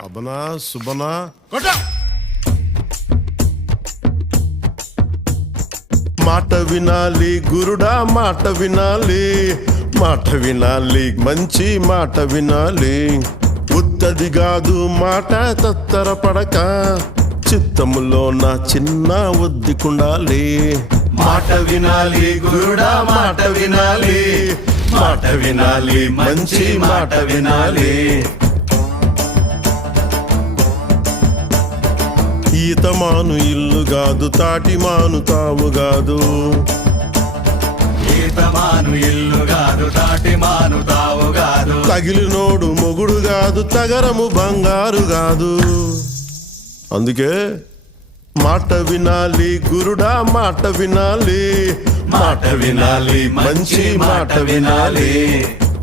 అబనా సుబనా మాట వినాలి గురుడా, మాట వినాలి, మాట వినాలి, మంచి మాట వినాలి. ఉత్తది కాదు మాట తత్తర పడక, చిత్తములో నా చిన్న ఒద్దికుండాలి. మాట వినాలి గురుడా, మాట వినాలి, మాట వినాలి, మంచి మాట వినాలి. ఈతమాను ఇల్లు కాదు, తాటిమాను తావు కాదు. ఈతమాను ఇల్లు కాదు, తాటిమాను తావు కాదు. తగిలినోడు మొగుడు కాదు, తగరము బంగారు కాదు. అందుకే మాట వినాలి గురుడా, మాట వినాలి, మాట వినాలి, మంచి మాట వినాలి.